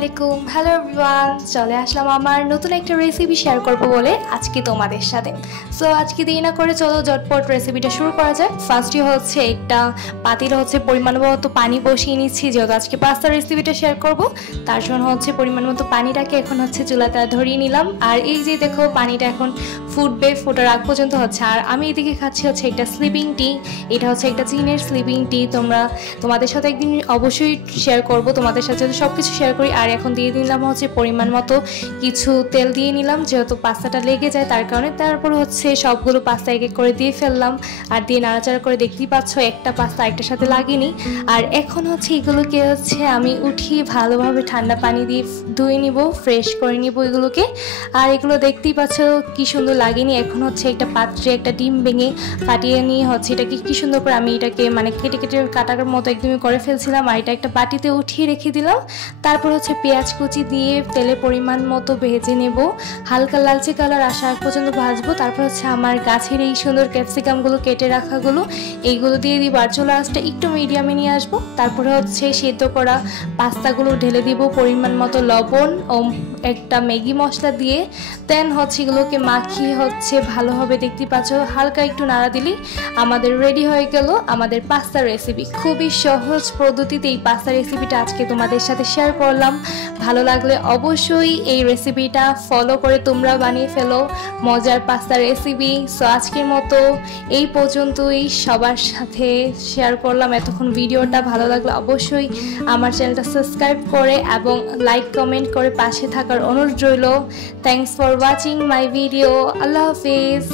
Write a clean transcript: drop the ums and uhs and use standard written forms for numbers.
আলাইকুম hello everyone চলে আসলাম আমার নতুন একটা রেসিপি শেয়ার করব বলে আজকে তোমাদের সাথে। সো আজকে দেরি না করে চলো ঝটপট রেসিপিটা শুরু করা যায়। ফার্স্টই হচ্ছে একটা পাতিলে হচ্ছে পরিমাণ মতো পানি বসিয়ে নিচ্ছি, যেহেতু আজকে পাস্তার রেসিপিটা শেয়ার করব তার জন্য হচ্ছে পরিমাণ মতো পানিটাকে এখন হচ্ছে চুলাতে ধরিয়ে নিলাম। আর এই যে দেখো পানিটা এখন ফুটবে, ফোটার আগ পর্যন্ত হচ্ছে। আর আমি এদিকে খাচ্ছি হচ্ছে একটা স্লিপিং টি, এটা হচ্ছে একটা চীনের স্লিপিং টি। তোমাদের সাথে একদিন অবশ্যই শেয়ার করব, তোমাদের সাথে সব কিছু শেয়ার করি। আর এখন দিয়ে দিলাম হচ্ছে পরিমাণ মতো কিছু তেল দিয়ে নিলাম, যেহেতু পাস্তাটা লেগে যায় তার কারণে। তারপর হচ্ছে সবগুলো পাস্তা এক এক করে দিয়ে ফেললাম আর দিয়ে নাড়াচাড়া করে দেখতেই পাচ্ছ একটা পাস্তা একটার সাথে লাগেনি। আর এখন হচ্ছে এগুলোকে হচ্ছে আমি উঠিয়ে ভালোভাবে ঠান্ডা পানি দিয়ে ধুয়ে নিব, ফ্রেশ করে নিব এগুলোকে। আর এগুলো দেখতেই পাচ্ছ কি সুন্দর লাগেনি। এখন হচ্ছে একটা পাত্রে একটা ডিম ভেঙে ফাটিয়ে নিয়ে হচ্ছে এটাকে কি সুন্দর করে আমি এটাকে মানে কেটে কেটে কাটার মতো একদমই করে ফেলছিলাম। আর এটা একটা বাটিতে উঠিয়ে রেখে দিলাম। তারপর হচ্ছে পেঁয়াজ কুচি দিয়ে তেলে পরিমাণ মতো ভেজে নেব, হালকা লালচে কালার আসা পর্যন্ত ভাজবো। তারপর হচ্ছে আমার গাছের এই সুন্দর ক্যাপসিকামগুলো কেটে রাখাগুলো এইগুলো দিয়ে দিব। আর চুলা আঁচটা একটু মিডিয়ামে নিয়ে আসবো। তারপরে হচ্ছে সেদ্ধ করা পাস্তাগুলো ঢেলে দিব, পরিমাণ মতো লবণ ও একটা ম্যাগি মশলা দিয়ে দেন হচ্ছে এগুলোকে মাখিয়ে হচ্ছে ভালোভাবে দেখতে পাচ্ছ হালকা একটু নাড়া দিলেই আমাদের রেডি হয়ে গেল আমাদের পাস্তা রেসিপি। খুবই সহজ পদ্ধতিতে এই পাস্তা রেসিপিটা আজকে তোমাদের সাথে শেয়ার করলাম। ভালো লাগলে অবশ্যই এই রেসিপিটা ফলো করে তোমরা বানিয়ে ফেলো মজার পাস্তা রেসিপি। সো আজকের মতো এই পর্যন্তই, সবার সাথে শেয়ার করলাম এতক্ষণ ভিডিওটা। ভালো লাগলে অবশ্যই আমার চ্যানেলটা সাবস্ক্রাইব করে এবং লাইক কমেন্ট করে পাশে থাকার অনুরোধ রইল। Thanks for watching my video. Allah Hafiz.